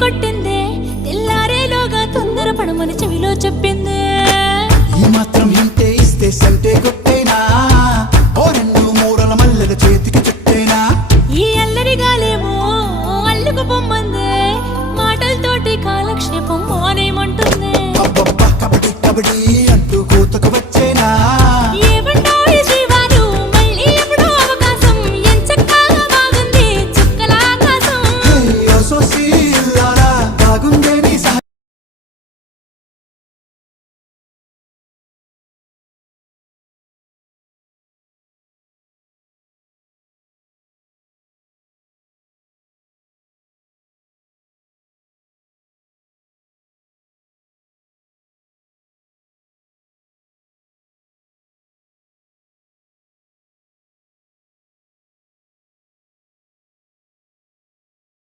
కొట్టిందే తెల్లారేలోగా తొందర పడమని చెవిలో చెప్పిందే ఈ మాత్రం హింటే ఇస్తే సంటే కొట్టేనా ఓ రెండు మూరల మల్లెల చేతికి చుట్టేనా ఈ అల్లరి గాలేమో అల్లుకు పొమ్మందే మాటలతోటి కాలక్షేపం మానేమంటుందే అబ్బబ్బా కబడ్డీ కబడ్డీ